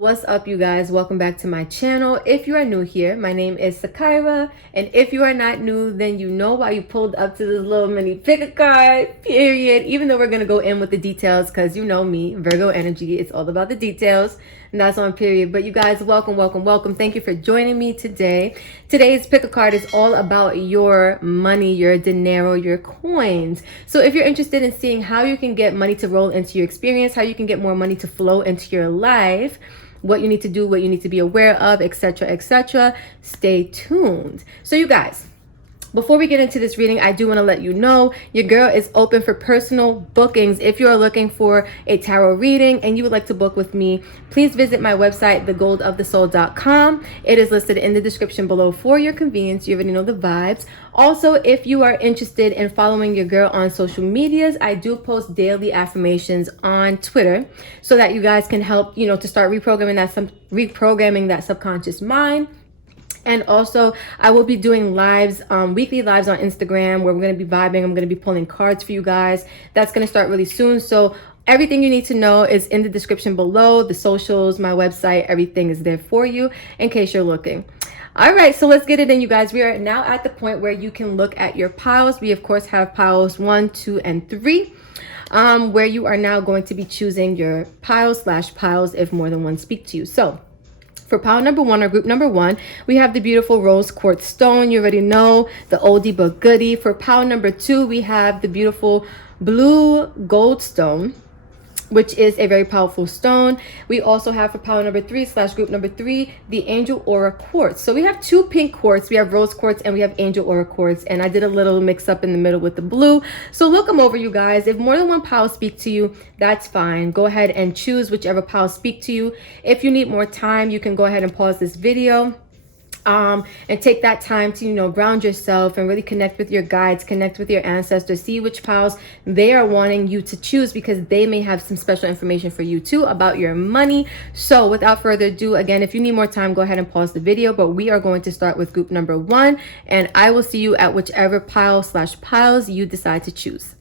What's up, you guys? Welcome back to my channel. If you are new here, my name is Sakira, and if you are not new, then you know why you pulled up to this little mini pick a card, period. Even though we're going to go in with the details, because you know me, Virgo energy, it's all about the details, and that's on period. But you guys, welcome. Thank you for joining me today. Today's pick a card is all about your money, your dinero, your coins. So if you're interested in seeing how you can get money to roll into your experience, how you can get more money to flow into your life, what you need to do, what you need to be aware of, etc., stay tuned. So you guys, before we get into this reading, I do want to let you know your girl is open for personal bookings. If you are looking for a tarot reading and you would like to book with me, please visit my website, TheGoldofTheSoul.com. It is listed in the description below for your convenience. You already know the vibes. Also, if you are interested in following your girl on social medias, I do post daily affirmations on Twitter so that you guys can help, to start reprogramming that subconscious mind. And also, I will be doing lives, weekly lives on Instagram where we're going to be vibing. I'm going to be pulling cards for you guys. That's going to start really soon. So everything you need to know is in the description below. The socials, my website, everything is there for you in case you're looking. All right, so let's get it in, you guys. We are now at the point where you can look at your piles. We, of course, have piles 1, 2, and 3. Where you are now going to be choosing your piles if more than one speak to you. So for pile number 1 or group number 1, we have the beautiful rose quartz stone. You already know, the oldie but goodie. For pile number 2, we have the beautiful blue gold stone, which is a very powerful stone. We also have for pile number 3 / group number 3, the angel aura quartz. So we have 2 pink quartz. We have rose quartz and we have angel aura quartz. And I did a little mix up in the middle with the blue. So look them over, you guys. If more than one pile speak to you, that's fine. Go ahead and choose whichever pile speak to you. If you need more time, you can go ahead and pause this video. And take that time to, ground yourself and really connect with your guides, connect with your ancestors, see which piles they are wanting you to choose because they may have some special information for you too about your money. So without further ado, again, if you need more time, go ahead and pause the video, but we are going to start with group number 1 and I will see you at whichever pile / piles you decide to choose.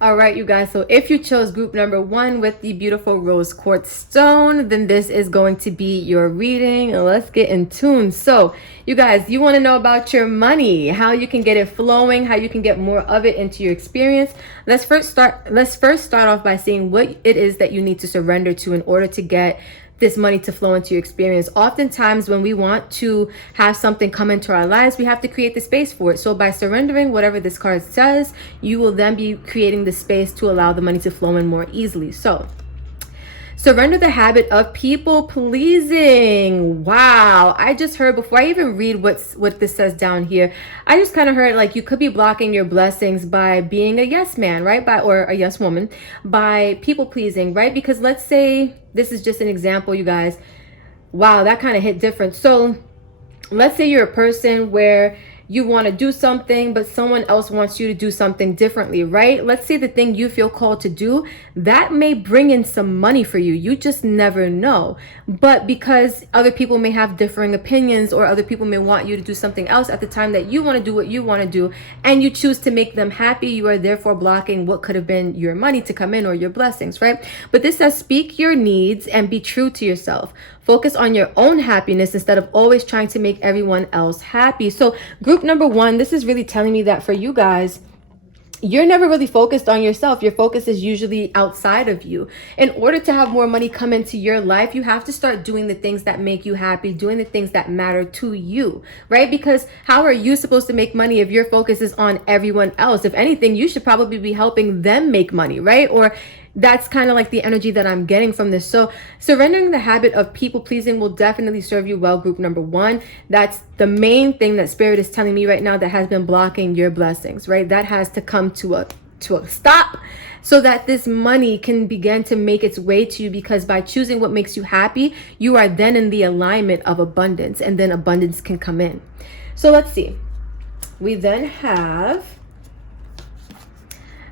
All right, you guys, so if you chose group number 1 with the beautiful rose quartz stone, then this is going to be your reading. Let's get in tune. So you guys, you want to know about your money, how you can get it flowing, how you can get more of it into your experience. Let's first start off by seeing what it is that you need to surrender to in order to get this money to flow into your experience. Oftentimes when we want to have something come into our lives, we have to create the space for it. So by surrendering whatever this card says, you will then be creating the space to allow the money to flow in more easily. So surrender the habit of people pleasing. Wow. I just heard, before I even read what this says down here, I just kind of heard like you could be blocking your blessings by being a yes man, right? Or a yes woman, by people pleasing, right? Because let's say, this is just an example, you guys. Wow, that kind of hit different. So let's say you're a person where you want to do something, but someone else wants you to do something differently, right? Let's say the thing you feel called to do, that may bring in some money for you. You just never know. But because other people may have differing opinions or other people may want you to do something else at the time that you want to do what you want to do, and you choose to make them happy, you are therefore blocking what could have been your money to come in or your blessings, right? But this says speak your needs and be true to yourself. Focus on your own happiness instead of always trying to make everyone else happy. So group number 1, this is really telling me that for you guys, you're never really focused on yourself. Your focus is usually outside of you. In order to have more money come into your life, you have to start doing the things that make you happy, doing the things that matter to you, right? Because how are you supposed to make money if your focus is on everyone else? If anything, you should probably be helping them make money, right? Or that's kind of like the energy that I'm getting from this. So surrendering the habit of people pleasing will definitely serve you well, group number 1. That's the main thing that Spirit is telling me right now that has been blocking your blessings, right? That has to come to a stop so that this money can begin to make its way to you, because by choosing what makes you happy, you are then in the alignment of abundance, and then abundance can come in. So let's see. We then have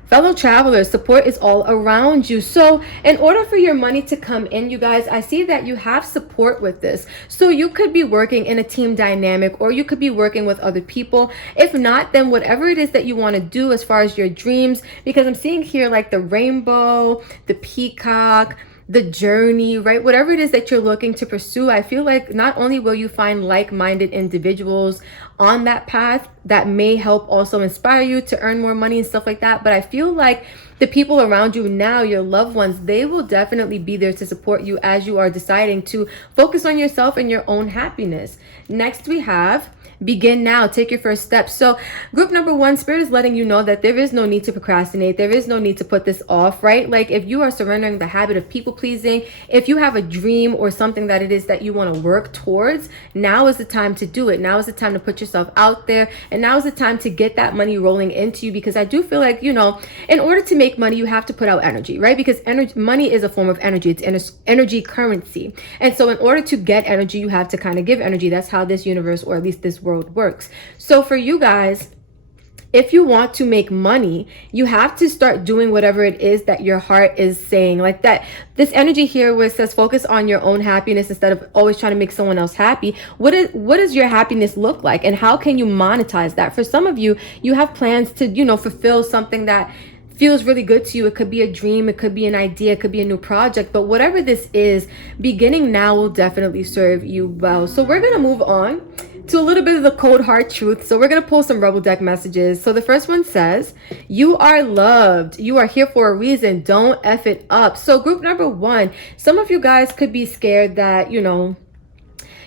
fellow travelers, support is all around you. So in order for your money to come in, you guys, I see that you have support with this. So you could be working in a team dynamic, or you could be working with other people. If not, then whatever it is that you want to do as far as your dreams, because I'm seeing here like the rainbow, the peacock, the journey, right? Whatever it is that you're looking to pursue, I feel like not only will you find like-minded individuals on that path that may help also inspire you to earn more money and stuff like that, but I feel like the people around you now, your loved ones, they will definitely be there to support you as you are deciding to focus on yourself and your own happiness. Next, we have begin now. Take your first steps. So group number one, Spirit is letting you know that there is no need to procrastinate. There is no need to put this off, right? Like if you are surrendering the habit of people pleasing, if you have a dream or something that it is that you want to work towards, now is the time to do it. Now is the time to put yourself out there. And now is the time to get that money rolling into you, because I do feel like, you know, in order to make money, you have to put out energy, right? Because money is a form of energy. It's energy currency. And so in order to get energy, you have to kind of give energy. That's how this universe, or at least this world, works. So for you guys, if you want to make money, you have to start doing whatever it is that your heart is saying. Like that, this energy here where it says focus on your own happiness instead of always trying to make someone else happy. What does your happiness look like, and how can you monetize that? For some of you, you have plans to, you know, fulfill something that feels really good to you. It could be a dream, it could be an idea, it could be a new project, but whatever this is, beginning now will definitely serve you well. So we're gonna move on to a little bit of the cold hard truth. So we're gonna pull some Rebel deck messages. So the first one says, you are loved. You are here for a reason. Don't F it up. So group number one, some of you guys could be scared that, you know,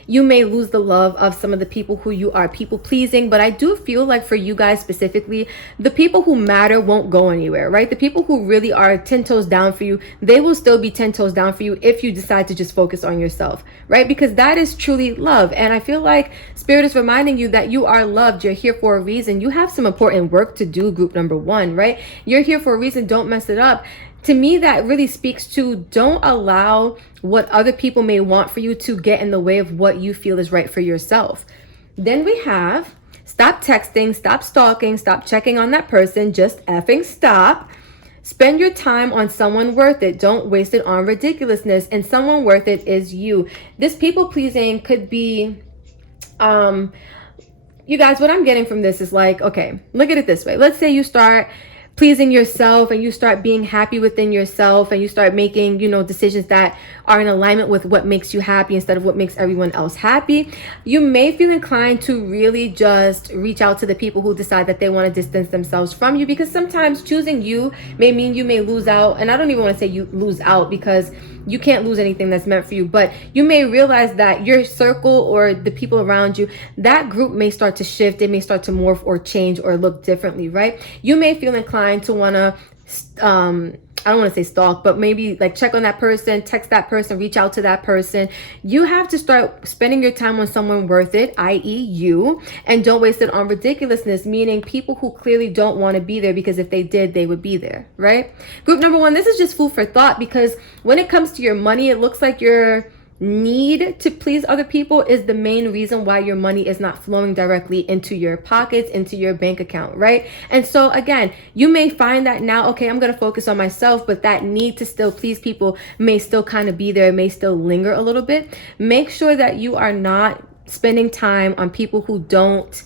you may lose the love of some of the people who you are people pleasing, but I do feel like for you guys specifically, the people who matter won't go anywhere, right? The people who really are 10 toes down for you, they will still be 10 toes down for you if you decide to just focus on yourself, right? Because that is truly love. And I feel like Spirit is reminding you that you are loved. You're here for a reason. You have some important work to do, group number one, right? You're here for a reason. Don't mess it up. To me, that really speaks to don't allow what other people may want for you to get in the way of what you feel is right for yourself. Then we have stop texting, stop stalking, stop checking on that person, just effing stop. Spend your time on someone worth it. Don't waste it on ridiculousness. And someone worth it is you. This people pleasing could be, you guys, what I'm getting from this is like, okay, look at it this way. Let's say you start pleasing yourself and you start being happy within yourself and you start making, you know, decisions that are in alignment with what makes you happy instead of what makes everyone else happy. You may feel inclined to really just reach out to the people who decide that they want to distance themselves from you, because sometimes choosing you may mean you may lose out. And I don't even want to say you lose out, because you can't lose anything that's meant for you, but you may realize that your circle or the people around you, that group may start to shift. It may start to morph or change or look differently, right? You may feel inclined to want to, I don't want to say stalk, but maybe like check on that person, text that person, reach out to that person. You have to start spending your time on someone worth it, i.e. you, and don't waste it on ridiculousness, meaning people who clearly don't want to be there, because if they did, they would be there, right? Group number one, this is just food for thought, because when it comes to your money, it looks like your need to please other people is the main reason why your money is not flowing directly into your pockets, into your bank account, right? And so again, you may find that now, okay, I'm going to focus on myself, but that need to still please people may still kind of be there, may still linger a little bit. Make sure that you are not spending time on people who don't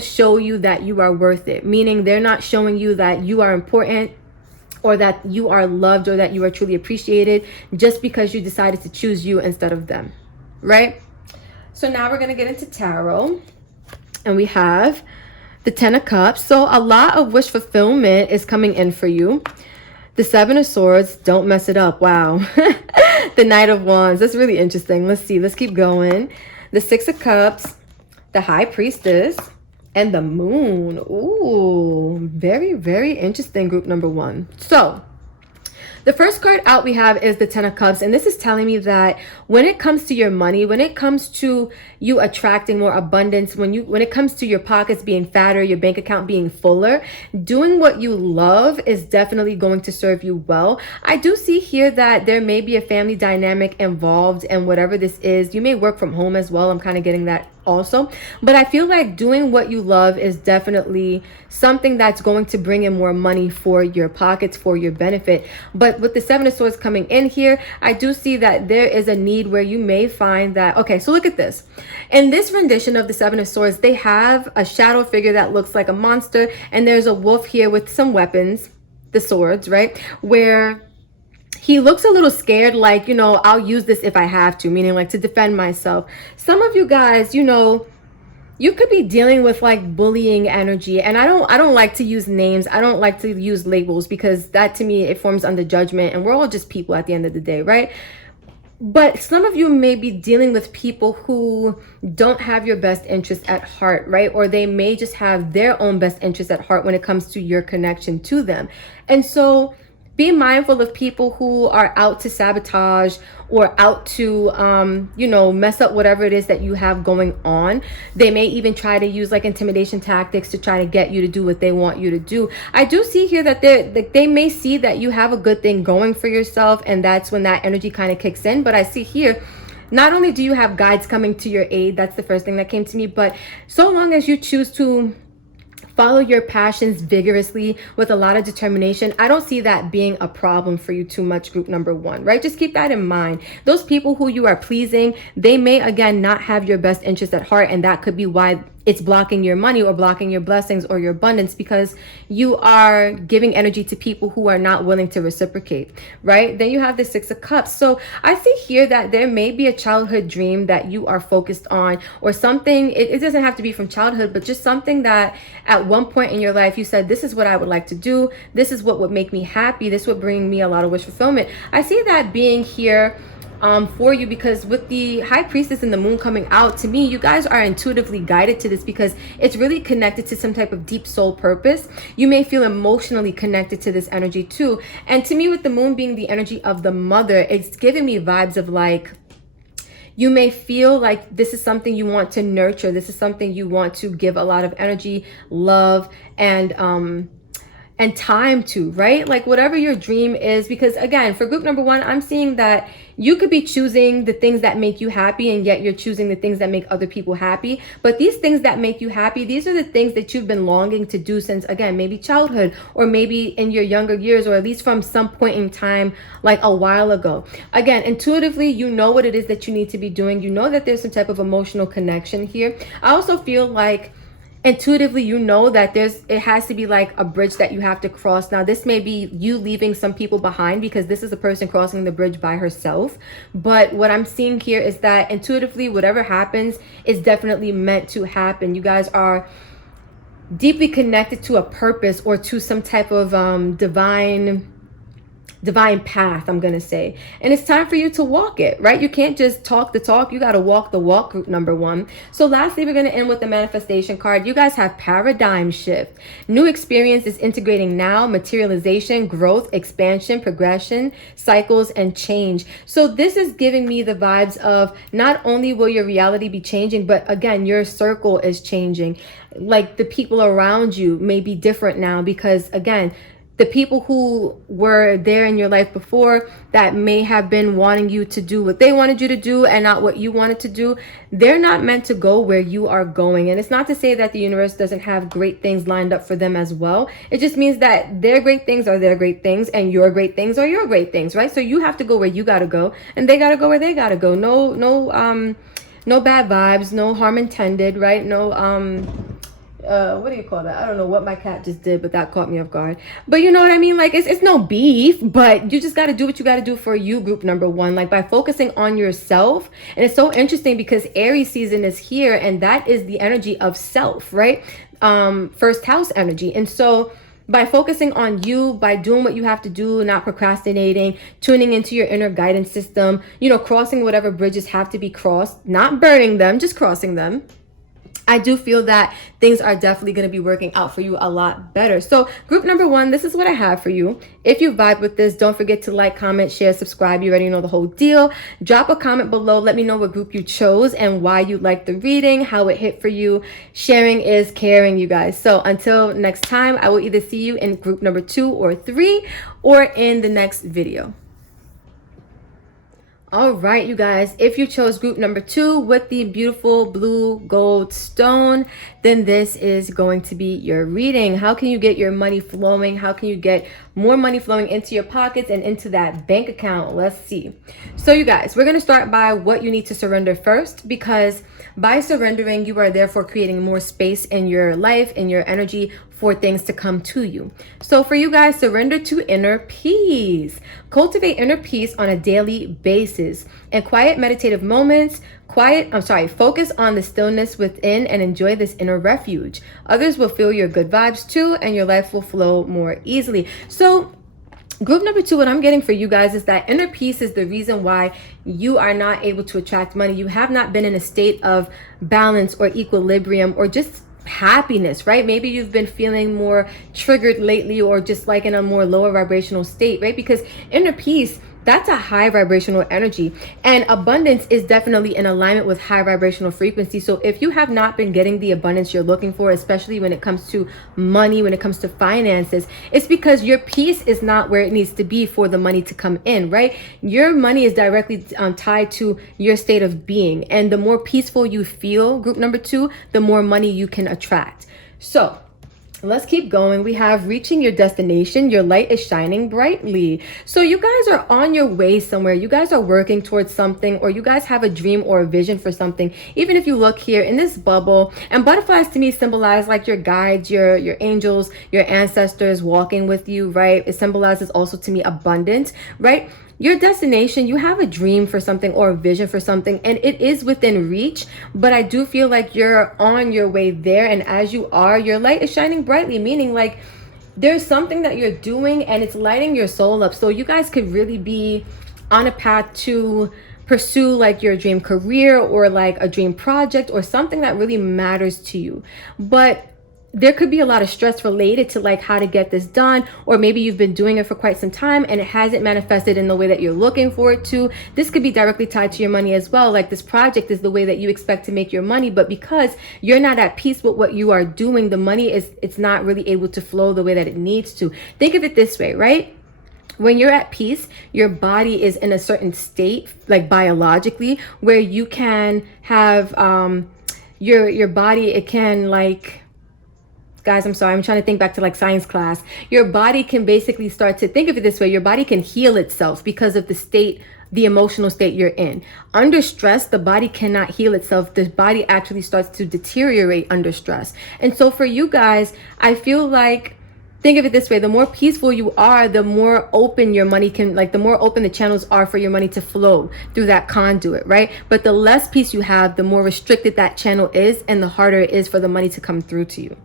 show you that you are worth it, meaning they're not showing you that you are important, or that you are loved, or that you are truly appreciated, just because you decided to choose you instead of them, right? So now we're going to get into tarot, and we have the 10 of Cups. So a lot of wish fulfillment is coming in for you. The 7 of Swords, don't mess it up. Wow. The Knight of Wands, that's really interesting. Let's see, let's keep going. The 6 of Cups, the High Priestess, and the Moon. Ooh, very, very interesting, group number one. So the first card out we have is the 10 of Cups. And this is telling me that when it comes to your money, when it comes to you attracting more abundance, when it comes to your pockets being fatter, your bank account being fuller, doing what you love is definitely going to serve you well. I do see here that there may be a family dynamic involved in whatever this is. You may work from home as well. I'm kind of getting that also, but I feel like doing what you love is definitely something that's going to bring in more money for your pockets, for your benefit. But with the 7 of Swords coming in here, I do see that there is a need where you may find that, okay, so look at this. In this rendition of the 7 of Swords, they have a shadow figure that looks like a monster, and there's a wolf here with some weapons, the swords, right? Where he looks a little scared, like, you know, I'll use this if I have to, meaning like to defend myself. Some of you guys, you know, you could be dealing with like bullying energy, and I don't like to use names. I don't like to use labels, because that to me, it forms under judgment, and we're all just people at the end of the day, right? But some of you may be dealing with people who don't have your best interest at heart, right? Or they may just have their own best interest at heart when it comes to your connection to them. And so be mindful of people who are out to sabotage or out to, you know, mess up whatever it is that you have going on. They may even try to use like intimidation tactics to try to get you to do what they want you to do. I do see here that they may see that you have a good thing going for yourself, and that's when that energy kind of kicks in. But I see here, not only do you have guides coming to your aid, that's the first thing that came to me, but so long as you choose to follow your passions vigorously with a lot of determination, I don't see that being a problem for you too much, group number one, right? Just keep that in mind. Those people who you are pleasing, they may again not have your best interest at heart, and that could be why it's blocking your money or blocking your blessings or your abundance, because you are giving energy to people who are not willing to reciprocate, right? Then you have the Six of Cups. So I see here that there may be a childhood dream that you are focused on, or something. It doesn't have to be from childhood, but just something that at one point in your life you said, this is what I would like to do. This is what would make me happy. This would bring me a lot of wish fulfillment. I see that being here for you, because with the High Priestess and the Moon coming out, to me, you guys are intuitively guided to this, because it's really connected to some type of deep soul purpose. You may feel emotionally connected to this energy too. And to me, with the Moon being the energy of the mother, it's giving me vibes of like, you may feel like this is something you want to nurture. This is something you want to give a lot of energy, love, and time to, right? Like whatever your dream is, because again, for group number one, I'm seeing that you could be choosing the things that make you happy, and yet you're choosing the things that make other people happy. But these things that make you happy, these are the things that you've been longing to do since, again, maybe childhood, or maybe in your younger years, or at least from some point in time, like a while ago. Again, intuitively, you know what it is that you need to be doing. You know that there's some type of emotional connection here. I also feel like intuitively, you know that it has to be like a bridge that you have to cross. Now, this may be you leaving some people behind, because this is a person crossing the bridge by herself. But what I'm seeing here is that intuitively, whatever happens is definitely meant to happen. You guys are deeply connected to a purpose, or to some type of divine path, I'm gonna say, and it's time for you to walk it, right? You can't just talk the talk, you got to walk the walk, group number one. So lastly, we're going to end with the manifestation card. You guys have paradigm shift. New experience is integrating now, materialization, growth, expansion, progression, cycles, and change. So this is giving me the vibes of not only will your reality be changing, but again, your circle is changing. Like the people around you may be different now, because again, the people who were there in your life before that may have been wanting you to do what they wanted you to do and not what you wanted to do, they're not meant to go where you are going. And it's not to say that the universe doesn't have great things lined up for them as well. It just means that their great things are their great things, and your great things are your great things, right? So you have to go where you got to go, and they got to go where they got to go. No bad vibes, no harm intended, right? No what do you call that? I don't know what my cat just did, but that caught me off guard. But you know what I mean? Like it's no beef, but you just got to do what you got to do for you, group number one, like by focusing on yourself. And it's so interesting because Aries season is here, and that is the energy of self, right? First house energy. And so by focusing on you, by doing what you have to do, not procrastinating, tuning into your inner guidance system, you know, crossing whatever bridges have to be crossed, not burning them, just crossing them, I do feel that things are definitely going to be working out for you a lot better. So group number one, this is what I have for you. If you vibe with this, don't forget to like, comment, share, subscribe. You already know the whole deal. Drop a comment below. Let me know what group you chose and why you liked the reading, how it hit for you. Sharing is caring, you guys. So until next time, I will either see you in group number 2 or 3 or in the next video. All right, you guys, if you chose group number 2 with the beautiful blue gold stone, then this is going to be your reading. How can you get your money flowing? How can you get more money flowing into your pockets and into that bank account. Let's see. So you guys, we're going to start by what you need to surrender first, because by surrendering, you are therefore creating more space in your life, in your energy, for things to come to you. So for you guys, surrender to inner peace. Cultivate inner peace on a daily basis. In quiet meditative moments, focus on the stillness within and enjoy this inner refuge. Others will feel your good vibes too, and your life will flow more easily. So group number 2, what I'm getting for you guys is that inner peace is the reason why you are not able to attract money. You have not been in a state of balance or equilibrium or just happiness, right? Maybe you've been feeling more triggered lately, or just like in a more lower vibrational state, right? Because inner peace, that's a high vibrational energy, and abundance is definitely in alignment with high vibrational frequency. So if you have not been getting the abundance you're looking for, especially when it comes to money, when it comes to finances, it's because your peace is not where it needs to be for the money to come in, right? Your money is directly tied to your state of being, and the more peaceful you feel, group number 2, the more money you can attract. So let's keep going. We have reaching your destination. Your light is shining brightly. So you guys are on your way somewhere. You guys are working towards something, or you guys have a dream or a vision for something. Even if you look here in this bubble, and butterflies to me symbolize like your guides, your angels, your ancestors walking with you, right? It symbolizes also to me abundance, right? Your destination, you have a dream for something or a vision for something, and it is within reach, but I do feel like you're on your way there. And as you are, your light is shining brightly, meaning like there's something that you're doing and it's lighting your soul up. So you guys could really be on a path to pursue like your dream career, or like a dream project, or something that really matters to you. But there could be a lot of stress related to like how to get this done, or maybe you've been doing it for quite some time and it hasn't manifested in the way that you're looking for it to. This could be directly tied to your money as well. Like this project is the way that you expect to make your money, but because you're not at peace with what you are doing, the money it's not really able to flow the way that it needs to. Think of it this way, right? When you're at peace, your body is in a certain state, like biologically, where you can have your body, it can like, guys, I'm sorry, I'm trying to think back to like science class. Your body can basically start to, think of it this way, your body can heal itself because of the state, the emotional state you're in. Under stress, the body cannot heal itself. The body actually starts to deteriorate under stress. And so for you guys, I feel like, think of it this way, the more peaceful you are, the more open your money can, like the more open the channels are for your money to flow through that conduit, right? But the less peace you have, the more restricted that channel is, and the harder it is for the money to come through to you.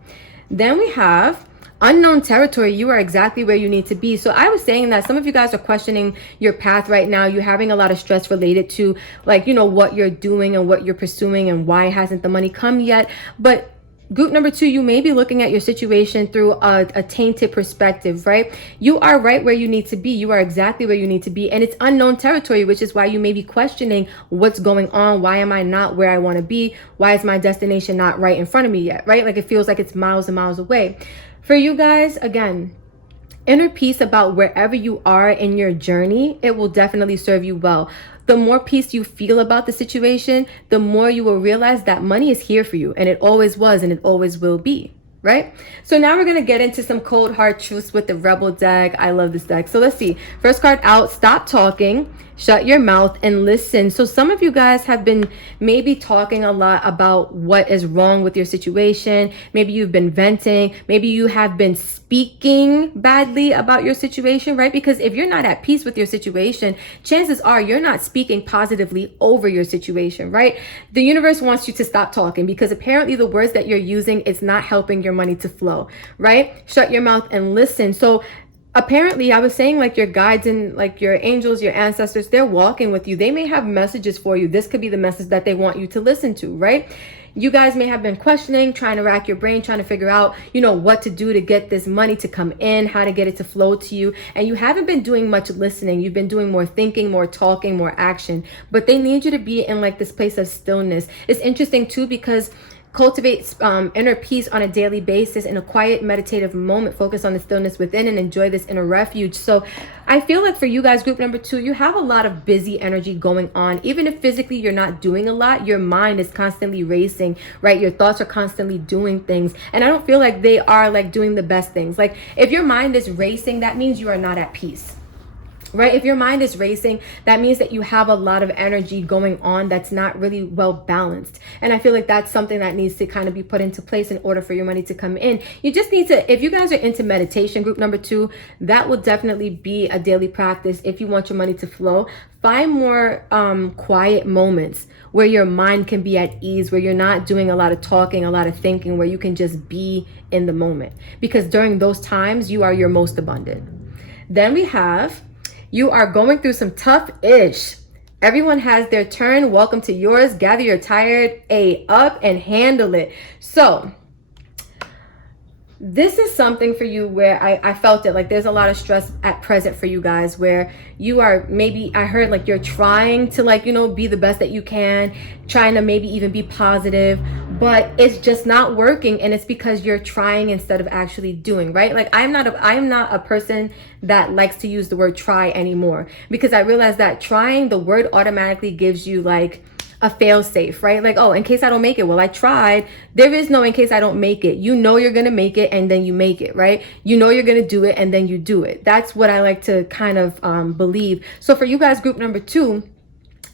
Then we have unknown territory. You are exactly where you need to be. So I was saying that some of you guys are questioning your path right now. You're having a lot of stress related to like, you know, what you're doing and what you're pursuing and why hasn't the money come yet. But group number 2, you may be looking at your situation through a tainted perspective, right? You are right where you need to be. You are exactly where you need to be. And it's unknown territory, which is why you may be questioning what's going on. Why am I not where I want to be? Why is my destination not right in front of me yet, right? Like it feels like it's miles and miles away. For you guys, again, inner peace about wherever you are in your journey, it will definitely serve you well. The more peace you feel about the situation, the more you will realize that money is here for you, and it always was and it always will be, right? So now we're going to get into some cold hard truths with the Rebel deck. I love this deck. So let's see. First card out, stop talking, shut your mouth and listen. So some of you guys have been maybe talking a lot about what is wrong with your situation. Maybe you've been venting. Maybe you have been speaking badly about your situation, right? Because if you're not at peace with your situation, chances are you're not speaking positively over your situation, right? The universe wants you to stop talking because apparently the words that you're using is not helping your money to flow, right? Shut your mouth and listen. So apparently, I was saying like your guides and like your angels, your ancestors, they're walking with you. They may have messages for you. This could be the message that they want you to listen to, right? You guys may have been questioning, trying to rack your brain, trying to figure out, you know, what to do to get this money to come in, how to get it to flow to you. And you haven't been doing much listening. You've been doing more thinking, more talking, more action. But they need you to be in like this place of stillness. It's interesting too because Cultivate inner peace on a daily basis in a quiet meditative moment. Focus on the stillness within and enjoy this inner refuge. So I feel like for you guys, group number 2, you have a lot of busy energy going on. Even if physically you're not doing a lot, your mind is constantly racing, right? Your thoughts are constantly doing things. And I don't feel like they are like doing the best things. Like if your mind is racing, that means you are not at peace. Right? If your mind is racing, that means that you have a lot of energy going on that's not really well balanced. And I feel like that's something that needs to kind of be put into place in order for your money to come in. You just need to, if you guys are into meditation, group number 2, that will definitely be a daily practice. If you want your money to flow, find more quiet moments where your mind can be at ease, where you're not doing a lot of talking, a lot of thinking, where you can just be in the moment. Because during those times, you are your most abundant. Then we have, you are going through some tough-ish. Everyone has their turn. Welcome to yours. Gather your tired A up and handle it. So this is something for you where I felt it, like there's a lot of stress at present for you guys, where you are, maybe I heard like you're trying to like, you know, be the best that you can, trying to maybe even be positive, but it's just not working. And it's because you're trying instead of actually doing, right? Like I'm not a person that likes to use the word try anymore, because I realized that trying, the word automatically gives you like a fail safe, right? Like, oh, in case I don't make it, well, I tried. There is no in case I don't make it. You know you're going to make it and then you make it, right? You know you're going to do it and then you do it. That's what I like to kind of believe. So for you guys, group number 2,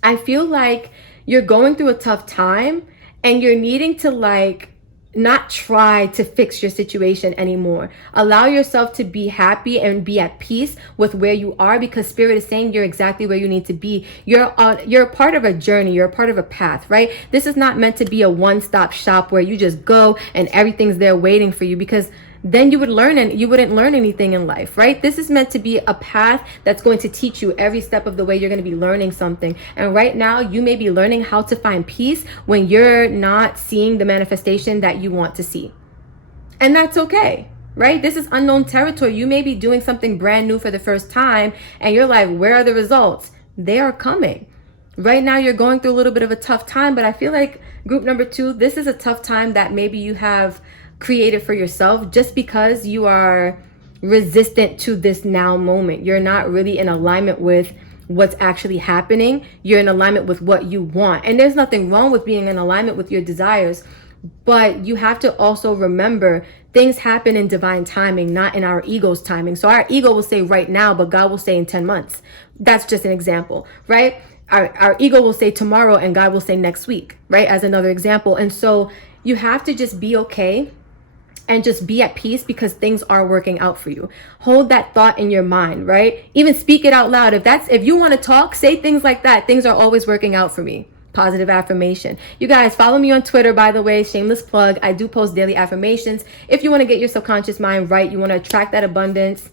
I feel like you're going through a tough time and you're needing to like not try to fix your situation anymore. Allow yourself to be happy and be at peace with where you are, because spirit is saying you're exactly where you need to be. You're a part of a journey. You're a part of a path, right? This is not meant to be a one-stop shop where you just go and everything's there waiting for you, because then you would learn and you wouldn't learn anything in life, right? This is meant to be a path that's going to teach you every step of the way. You're going to be learning something. And right now you may be learning how to find peace when you're not seeing the manifestation that you want to see. And that's okay, right? This is unknown territory. You may be doing something brand new for the first time and you're like, where are the results? They are coming. Right now you're going through a little bit of a tough time, but I feel like group number 2, this is a tough time that maybe you have created for yourself just because you are resistant to this now moment. You're not really in alignment with what's actually happening. You're in alignment with what you want. And there's nothing wrong with being in alignment with your desires, but you have to also remember things happen in divine timing, not in our ego's timing. So our ego will say right now, but God will say in 10 months. That's just an example, right? Our ego will say tomorrow and God will say next week, right? As another example. And so you have to just be okay and just be at peace, because things are working out for you. Hold that thought in your mind, right? Even speak it out loud. If you want to talk, say things like that. Things are always working out for me. Positive affirmation. You guys follow me on Twitter, by the way, shameless plug. I do post daily affirmations. If you want to get your subconscious mind right, you want to attract that abundance,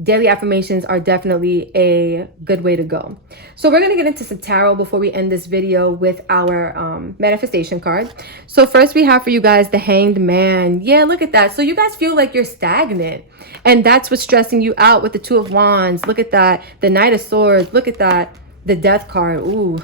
daily affirmations are definitely a good way to go. So we're going to get into some tarot before we end this video with our manifestation card. So first we have for you guys the Hanged Man. Yeah, look at that. So you guys feel like you're stagnant, and that's what's stressing you out with the Two of Wands. Look at that. The Knight of Swords. Look at that. The Death card. Ooh.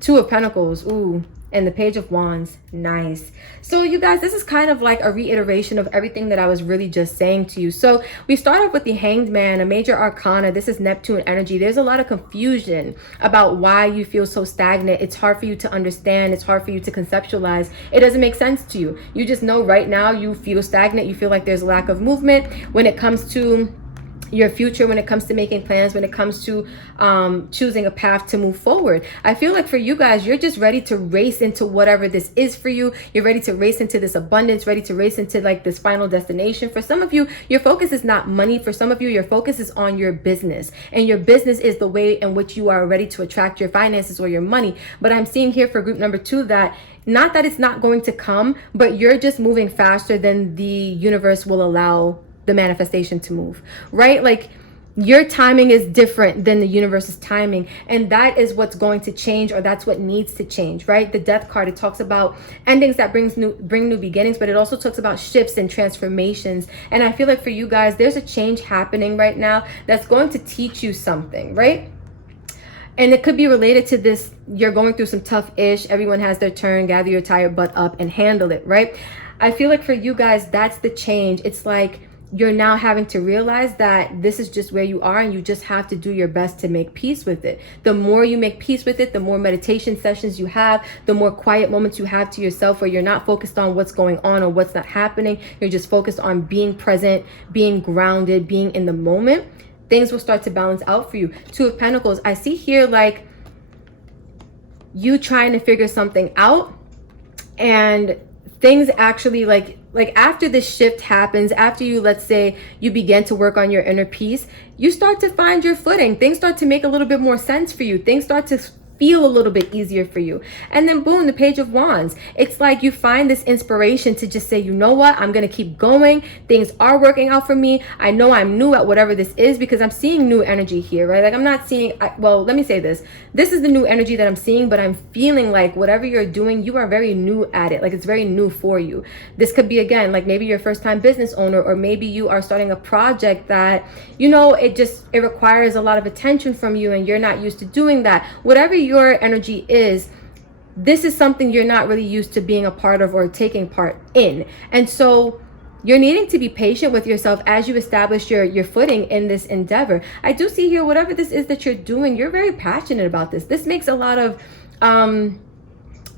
Two of Pentacles. Ooh. And the Page of Wands. Nice. So you guys, this is kind of like a reiteration of everything that I was really just saying to you. So we start off with the Hanged Man, a major arcana. This is Neptune energy. There's a lot of confusion about why you feel so stagnant. It's hard for you to understand. It's hard for you to conceptualize. It doesn't make sense to you. You just know right now you feel stagnant. You feel like there's a lack of movement when it comes to your future, when it comes to making plans, when it comes to choosing a path to move forward. I feel like for you guys, you're just ready to race into whatever this is for you. You're ready to race into this abundance, ready to race into like this final destination. For some of you, your focus is not money. For some of you, your focus is on your business, and your business is the way in which you are ready to attract your finances or your money. But I'm seeing here for group number 2 that not that it's not going to come, but you're just moving faster than the universe will allow the manifestation to move, right? Like your timing is different than the universe's timing, and that is what's going to change, or that's what needs to change, right? The Death card, it talks about endings that bring new beginnings, but it also talks about shifts and transformations. And I feel like for you guys, there's a change happening right now that's going to teach you something, right? And it could be related to this, you're going through some tough ish, everyone has their turn, gather your tired butt up and handle it, right? I feel like for you guys, that's the change. It's like you're now having to realize that this is just where you are, and you just have to do your best to make peace with it. The more you make peace with it, the more meditation sessions you have, the more quiet moments you have to yourself, where you're not focused on what's going on or what's not happening. You're just focused on being present, being grounded, being in the moment. Things will start to balance out for you. Two of Pentacles, I see here like you trying to figure something out, and things actually like after the shift happens, after you, let's say you begin to work on your inner peace, you start to find your footing. Things start to make a little bit more sense for you. Things start to feel a little bit easier for you. And then boom, the Page of Wands. It's like you find this inspiration to just say, you know what, I'm going to keep going. Things are working out for me. I know I'm new at whatever this is, because I'm seeing new energy here, right? Like I'm not seeing, well, let me say this. This is the new energy that I'm seeing, but I'm feeling like whatever you're doing, you are very new at it. Like it's very new for you. This could be, again, like maybe you're a first time business owner, or maybe you are starting a project that, you know, it requires a lot of attention from you and you're not used to doing that. Whatever your energy is, this is something you're not really used to being a part of or taking part in. And so you're needing to be patient with yourself as you establish your footing in this endeavor. I do see here, whatever this is that you're doing, you're very passionate about this. This makes a lot of,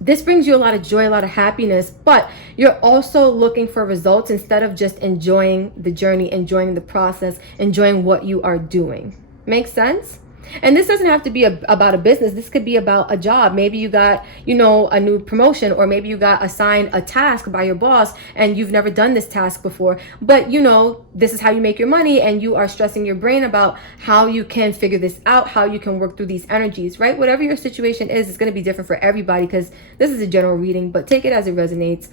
this brings you a lot of joy, a lot of happiness, but you're also looking for results instead of just enjoying the journey, enjoying the process, enjoying what you are doing. Make sense? And this doesn't have to be about a business. This could be about a job. Maybe you got, you know, a new promotion, or maybe you got assigned a task by your boss and you've never done this task before. But, you know, this is how you make your money, and you are stressing your brain about how you can figure this out, how you can work through these energies, right? Whatever your situation is, it's going to be different for everybody, because this is a general reading, but take it as it resonates.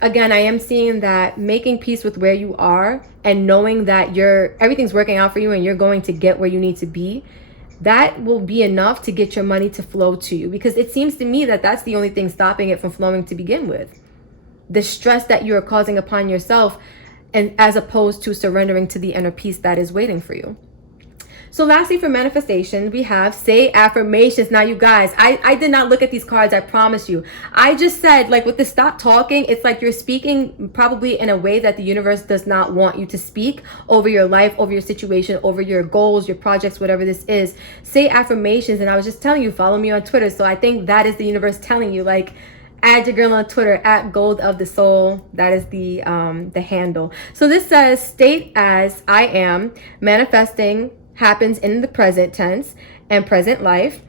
Again, I am seeing that making peace with where you are and knowing that everything's working out for you and you're going to get where you need to be, that will be enough to get your money to flow to you, because it seems to me that that's the only thing stopping it from flowing to begin with. The stress that you are causing upon yourself, and as opposed to surrendering to the inner peace that is waiting for you. So lastly, for manifestation, we have say affirmations. Now, you guys, I did not look at these cards, I promise you. I just said, like, with the stop talking, it's like you're speaking probably in a way that the universe does not want you to speak over your life, over your situation, over your goals, your projects, whatever this is. Say affirmations. And I was just telling you, follow me on Twitter. So I think that is the universe telling you, like, add your girl on Twitter at @GoldofTheSoul. That is the handle. So this says, state as I am, manifesting happens in the present tense and present life,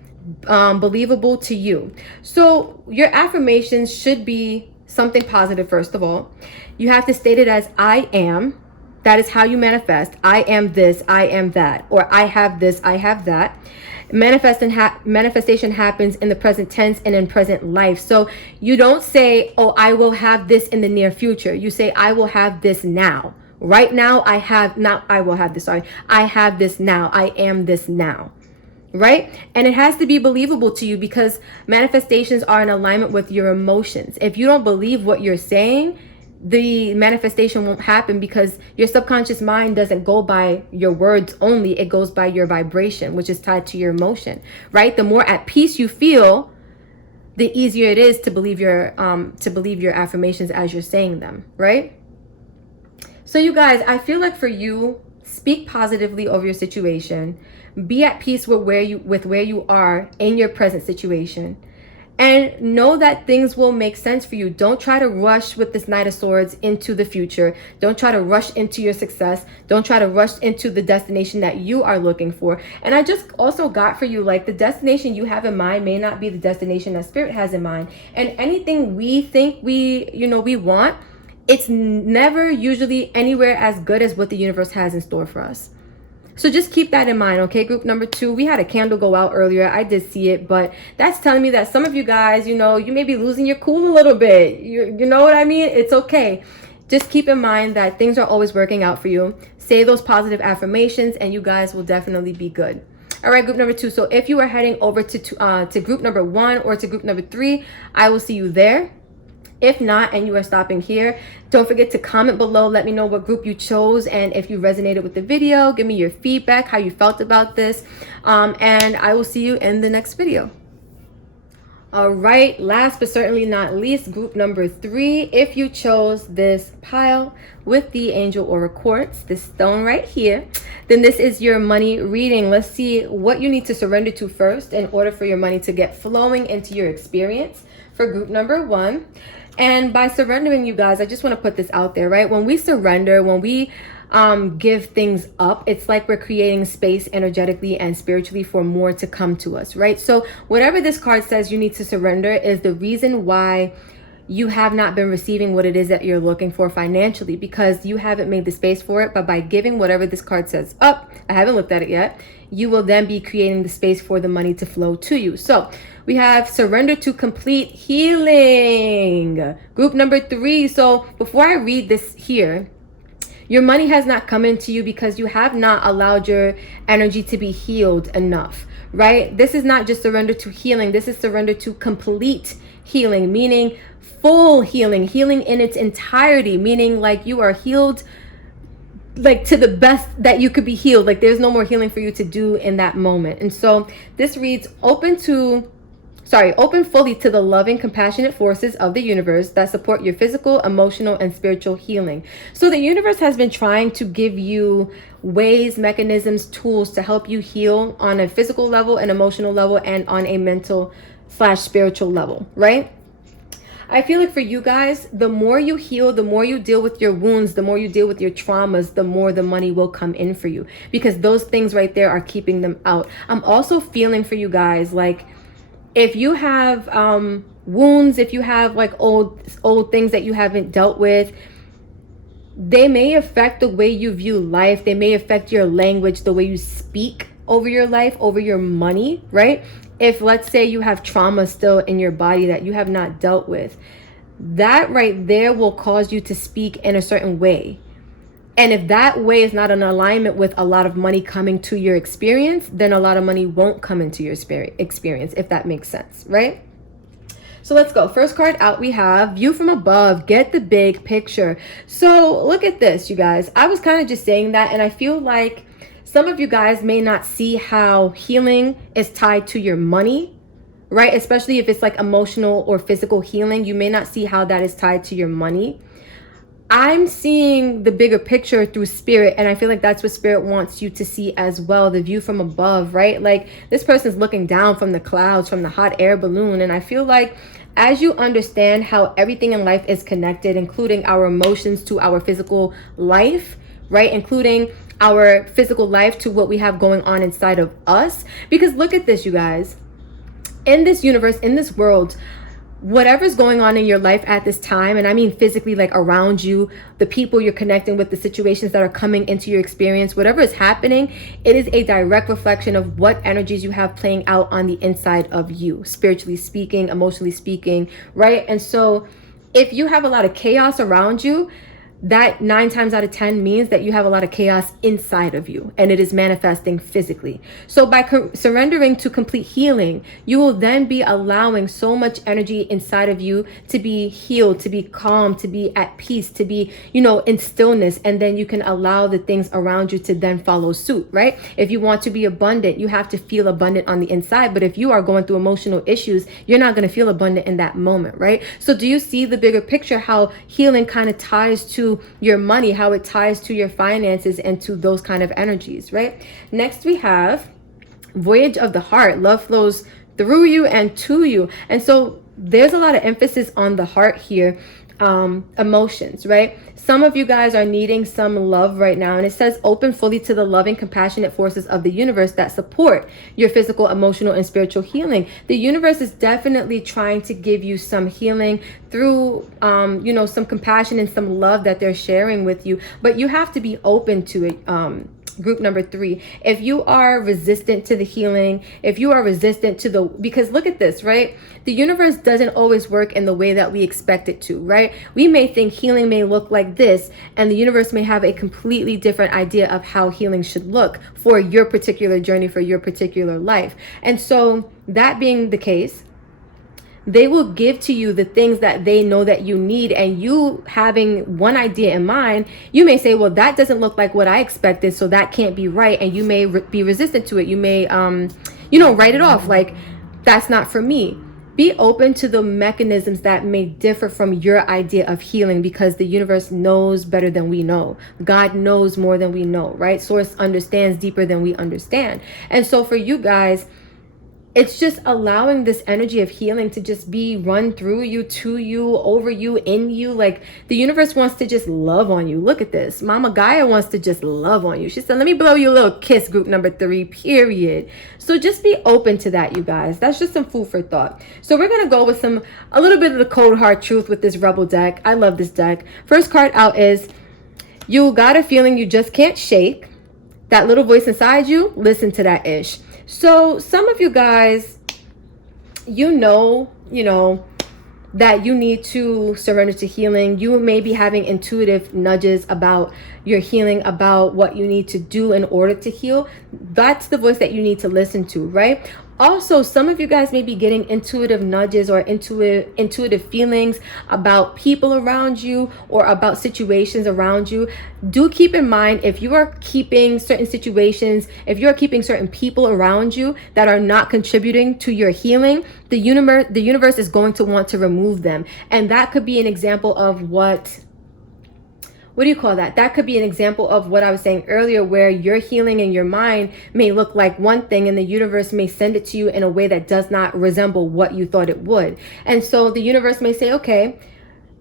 believable to you. So your affirmations should be something positive. First of all, you have to state it as I am. That is how you manifest. I am this, I am that, or I have this, I have that. Manifestation happens in the present tense and in present life. So you don't say, oh, I will have this in the near future. You say, I will have this now. Right now, I have this now. I am this now. Right? And it has to be believable to you, because manifestations are in alignment with your emotions. If you don't believe what you're saying, the manifestation won't happen, because your subconscious mind doesn't go by your words only. It goes by your vibration, which is tied to your emotion. Right? The more at peace you feel, the easier it is to believe your affirmations as you're saying them. Right? So you guys, I feel like for you, speak positively over your situation. Be at peace with where you are in your present situation. And know that things will make sense for you. Don't try to rush with this Knight of Swords into the future. Don't try to rush into your success. Don't try to rush into the destination that you are looking for. And I just also got for you, like, the destination you have in mind may not be the destination that Spirit has in mind. And anything we think we want, it's never usually anywhere as good as what the universe has in store for us. So just keep that in mind, okay? Group number 2, we had a candle go out earlier. I did see it, but that's telling me that some of you guys, you may be losing your cool a little bit. You know what I mean? It's okay. Just keep in mind that things are always working out for you. Say those positive affirmations and you guys will definitely be good. All right, group number 2. So if you are heading over to group number 1 or to group number 3, I will see you there. If not, and you are stopping here, don't forget to comment below. Let me know what group you chose, and if you resonated with the video, give me your feedback, how you felt about this, and I will see you in the next video. All right, last but certainly not least, group number 3. If you chose this pile with the Angel Aura Quartz, this stone right here, then this is your money reading. Let's see what you need to surrender to first in order for your money to get flowing into your experience for group number 1. And by surrendering, you guys, I just want to put this out there, right? When we surrender, when we give things up, it's like we're creating space energetically and spiritually for more to come to us, right? So whatever this card says you need to surrender is the reason why you have not been receiving what it is that you're looking for financially, because you haven't made the space for it. But by giving whatever this card says up, I haven't looked at it yet, you will then be creating the space for the money to flow to you. So we have surrender to complete healing, group number 3. So before I read this here, your money has not come into you because you have not allowed your energy to be healed enough, right? This is not just surrender to healing. This is surrender to complete healing, meaning full healing, healing in its entirety, meaning like you are healed like to the best that you could be healed. Like there's no more healing for you to do in that moment. And so this reads open fully to the loving, compassionate forces of the universe that support your physical, emotional, and spiritual healing. So the universe has been trying to give you ways, mechanisms, tools to help you heal on a physical level, an emotional level, and on a mental/spiritual level, right? I feel like for you guys, the more you heal, the more you deal with your wounds, the more you deal with your traumas, the more the money will come in for you, because those things right there are keeping them out. I'm also feeling for you guys, like, if you have wounds, if you have like old things that you haven't dealt with, they may affect the way you view life. They may affect your language, the way you speak over your life, over your money, right? If let's say you have trauma still in your body that you have not dealt with, that right there will cause you to speak in a certain way. And if that way is not in alignment with a lot of money coming to your experience, then a lot of money won't come into your experience, if that makes sense, right? So let's go. First card out, we have view from above, get the big picture. So look at this, you guys. I was kind of just saying that, and I feel like some of you guys may not see how healing is tied to your money, right? Especially if it's like emotional or physical healing, you may not see how that is tied to your money. I'm seeing the bigger picture through spirit, and I feel like that's what spirit wants you to see as well, the view from above, right? Like this person's looking down from the clouds, from the hot air balloon, and I feel like as you understand how everything in life is connected, including our emotions to our physical life, right? Including our physical life to what we have going on inside of us. Because look at this, you guys. In this universe, in this world, whatever's going on in your life at this time, and I mean physically, like around you, the people you're connecting with, the situations that are coming into your experience, whatever is happening, it is a direct reflection of what energies you have playing out on the inside of you, spiritually speaking, emotionally speaking, right? And so if you have a lot of chaos around you, that 9 times out of 10 means that you have a lot of chaos inside of you, and it is manifesting physically. So by surrendering to complete healing, you will then be allowing so much energy inside of you to be healed, to be calm, to be at peace, to be, in stillness. And then you can allow the things around you to then follow suit, right? If you want to be abundant, you have to feel abundant on the inside. But if you are going through emotional issues, you're not going to feel abundant in that moment, right? So do you see the bigger picture, how healing kind of ties to your money, how it ties to your finances and to those kind of energies, right? Next we have voyage of the heart. Love flows through you and to you. And so there's a lot of emphasis on the heart here. Emotions, right? Some of you guys are needing some love right now, and it says open fully to the loving, compassionate forces of the universe that support your physical, emotional, and spiritual healing. The universe is definitely trying to give you some healing through some compassion and some love that they're sharing with you, but you have to be open to it. Group number 3, if you are resistant to the healing, if you are resistant to because look at this, right? The universe doesn't always work in the way that we expect it to, right? We may think healing may look like this, and the universe may have a completely different idea of how healing should look for your particular journey, for your particular life. And so that being the case, they will give to you the things that they know that you need. And you having one idea in mind, you may say, well, that doesn't look like what I expected, so that can't be right. And you may be resistant to it. You may, write it off like, that's not for me. Be open to the mechanisms that may differ from your idea of healing, because the universe knows better than we know. God knows more than we know, right? Source understands deeper than we understand. And so for you guys, it's just allowing this energy of healing to just be run through you, to you, over you, in you. Like the universe wants to just love on you. Look at this. Mama Gaia wants to just love on you. She said, let me blow you a little kiss, group number 3, period. So just be open to that, you guys. That's just some food for thought. So we're going to go with a little bit of the cold hard truth with this Rebel deck. I love this deck. First card out is, you got a feeling you just can't shake. That little voice inside you, listen to that ish. So some of you guys, you know that you need to surrender to healing. You may be having intuitive nudges about your healing, about what you need to do in order to heal. That's the voice that you need to listen to, right? Also, some of you guys may be getting intuitive nudges or intuitive feelings about people around you or about situations around you. Do keep in mind, if you are keeping certain situations, if you're keeping certain people around you that are not contributing to your healing, the universe is going to want to remove them. And that could be an example of what do you call that? That could be an example of what I was saying earlier, where your healing in your mind may look like one thing and the universe may send it to you in a way that does not resemble what you thought it would. And so the universe may say, okay,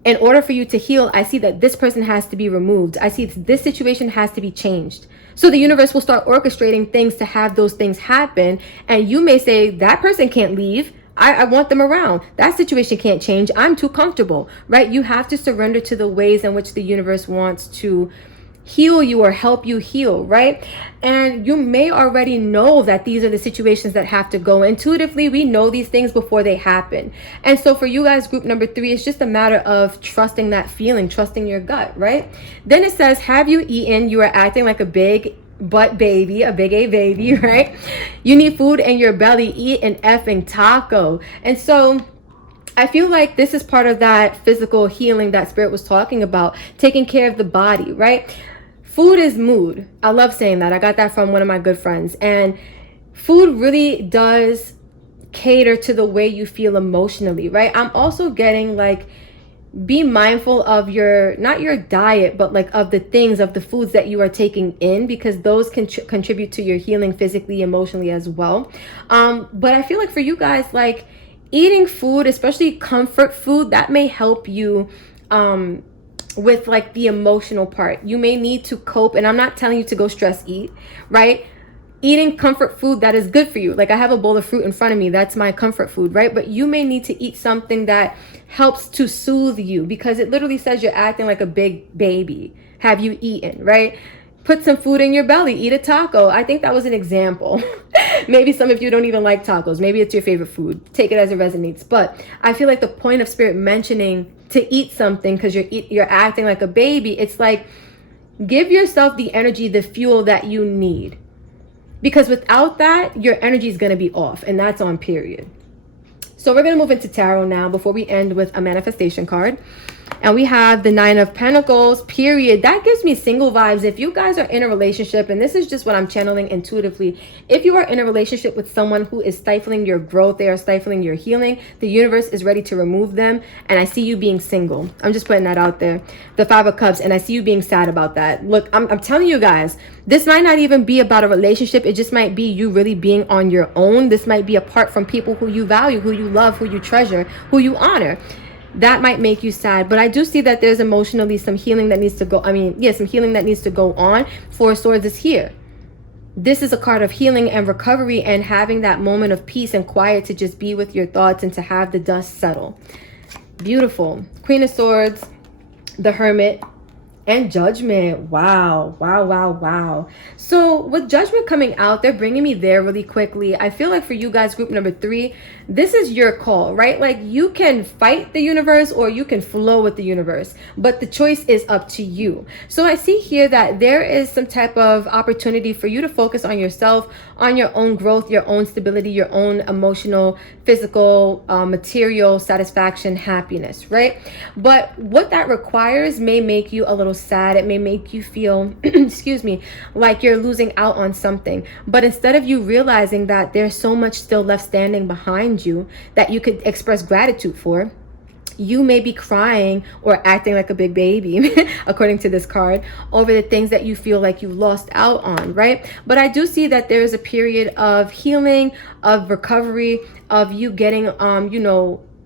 in order for you to heal, I see that this person has to be removed. I see this situation has to be changed. So the universe will start orchestrating things to have those things happen. And you may say, that person can't leave. I want them around. That situation can't change. I'm too comfortable, right? You have to surrender to the ways in which the universe wants to heal you or help you heal, right? And you may already know that these are the situations that have to go. Intuitively, we know these things before they happen. And so for you guys, group number 3, it's just a matter of trusting that feeling, trusting your gut, right? Then it says, have you eaten? You are acting like a big butt baby, a big A baby, right? You need food in your belly. Eat an effing taco. And so I feel like this is part of that physical healing that Spirit was talking about, taking care of the body, right? Food is mood. I love saying that. I got that from one of my good friends. And food really does cater to the way you feel emotionally, right? I'm also getting like, be mindful of not your diet, but like of the things, of the foods that you are taking in, because those can contribute to your healing physically, emotionally as well. But I feel like for you guys, like eating food, especially comfort food, that may help you with like the emotional part. You may need to cope, and I'm not telling you to go stress eat, right? Eating comfort food that is good for you. Like I have a bowl of fruit in front of me. That's my comfort food, right? But you may need to eat something that helps to soothe you, because it literally says you're acting like a big baby. Have you eaten, right? Put some food in your belly. Eat a taco. I think that was an example. Maybe some of you don't even like tacos. Maybe it's your favorite food. Take it as it resonates. But I feel like the point of Spirit mentioning to eat something because you're acting like a baby, it's like, give yourself the energy, the fuel that you need. Because without that, your energy is going to be off, and that's on period. So we're going to move into tarot now before we end with a manifestation card. And we have the 9 of Pentacles, period. That gives me single vibes. If you guys are in a relationship, and this is just what I'm channeling intuitively, if you are in a relationship with someone who is stifling your growth, they are stifling your healing, the universe is ready to remove them. And I see you being single. I'm just putting that out there. The 5 of Cups, and I see you being sad about that. Look, I'm telling you guys, this might not even be about a relationship. It just might be you really being on your own. This might be apart from people who you value, who you love, who you treasure, who you honor. That might make you sad, but I do see that there's emotionally some healing that needs to go. Some healing that needs to go on. 4 of Swords is here. This is a card of healing and recovery and having that moment of peace and quiet to just be with your thoughts and to have the dust settle. Beautiful. Queen of Swords, the Hermit, and Judgment. Wow, wow, wow, wow. So with Judgment coming out, they're bringing me there really quickly. I feel like for you guys, group number 3, this is your call, right? Like, you can fight the universe or you can flow with the universe, but the choice is up to you. So I see here that there is some type of opportunity for you to focus on yourself, on your own growth, your own stability, your own emotional, physical, material satisfaction, happiness, right? But what that requires may make you a little sad. It may make you feel, excuse me, like you're losing out on something. But instead of you realizing that there's so much still left standing behind you that you could express gratitude for, you may be crying or acting like a big baby, according to this card, over the things that you feel like you lost out on, right? But I do see that there is a period of healing, of recovery, of you getting,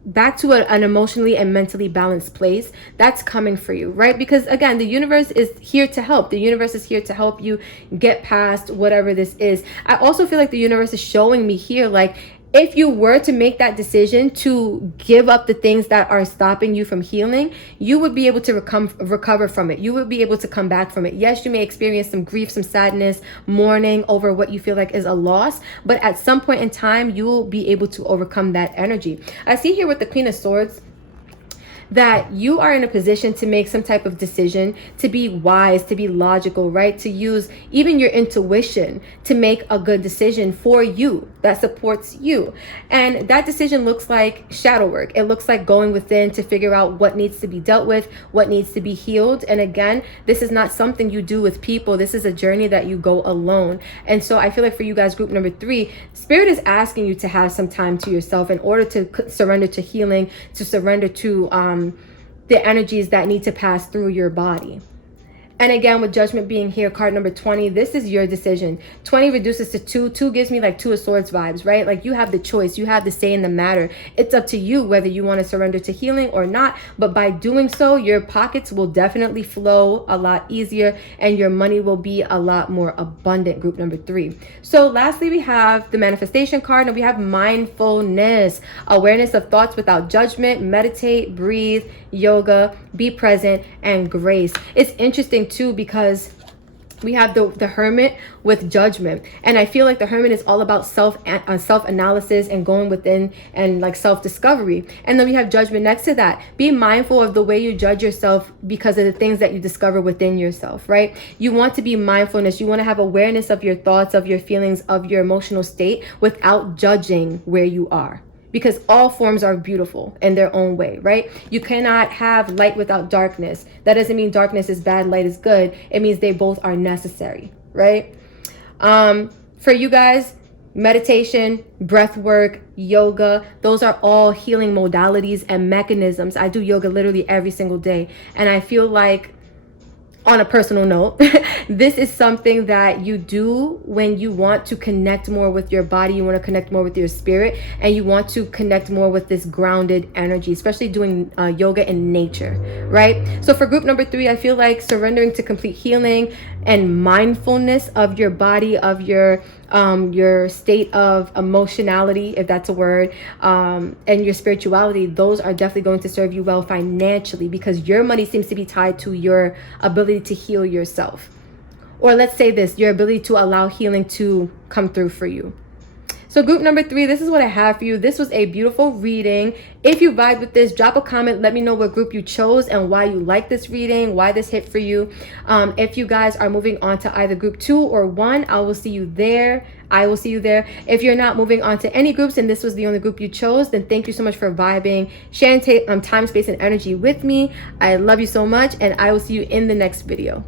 back to an emotionally and mentally balanced place. That's coming for you, right? Because again, the universe is here to help. The universe is here to help you get past whatever this is. I also feel like the universe is showing me here, like, if you were to make that decision to give up the things that are stopping you from healing, you would be able to recover from it. You would be able to come back from it. Yes, you may experience some grief, some sadness, mourning over what you feel like is a loss, but at some point in time, you will be able to overcome that energy. I see here with the Queen of Swords that you are in a position to make some type of decision, to be wise, to be logical, right? To use even your intuition to make a good decision for you that supports you. And that decision looks like shadow work. It looks like going within to figure out what needs to be dealt with, what needs to be healed. And again, this is not something you do with people. This is a journey that you go alone. And so I feel like for you guys, group number 3, Spirit is asking you to have some time to yourself in order to surrender to healing, to surrender to the energies that need to pass through your body. And again, with Judgment being here, card number 20, this is your decision. 20 reduces to 2. 2 gives me like 2 of Swords vibes, right? Like, you have the choice. You have the say in the matter. It's up to you whether you want to surrender to healing or not. But by doing so, your pockets will definitely flow a lot easier and your money will be a lot more abundant, group number 3. So lastly, we have the manifestation card, and we have mindfulness, awareness of thoughts without judgment, meditate, breathe, yoga, be present, and grace. It's interesting too, because we have the Hermit with Judgment, and I feel like the Hermit is all about self-analysis and going within and like self-discovery. And then we have Judgment next to that. Be mindful of the way you judge yourself because of the things that you discover within yourself, right? You want to be mindfulness. You want to have awareness of your thoughts, of your feelings, of your emotional state without judging where you are. Because all forms are beautiful in their own way, right? You cannot have light without darkness. That doesn't mean darkness is bad, light is good. It means they both are necessary, right? For you guys, meditation, breath work, yoga, those are all healing modalities and mechanisms. I do yoga literally every single day. And I feel like, on a personal note, this is something that you do when you want to connect more with your body, you want to connect more with your spirit, and you want to connect more with this grounded energy, especially doing yoga in nature, right? So for group number 3, I feel like surrendering to complete healing and mindfulness of your body, of your state of emotionality, if that's a word, and your spirituality, those are definitely going to serve you well financially, because your money seems to be tied to your ability to heal yourself. Or let's say this, your ability to allow healing to come through for you. So group number 3, this is what I have for you. This was a beautiful reading. If you vibe with this, drop a comment. Let me know what group you chose and why you like this reading, why this hit for you. If you guys are moving on to either group 2 or 1, I will see you there. I will see you there. If you're not moving on to any groups and this was the only group you chose, then thank you so much for vibing, sharing time, space, and energy with me. I love you so much, and I will see you in the next video.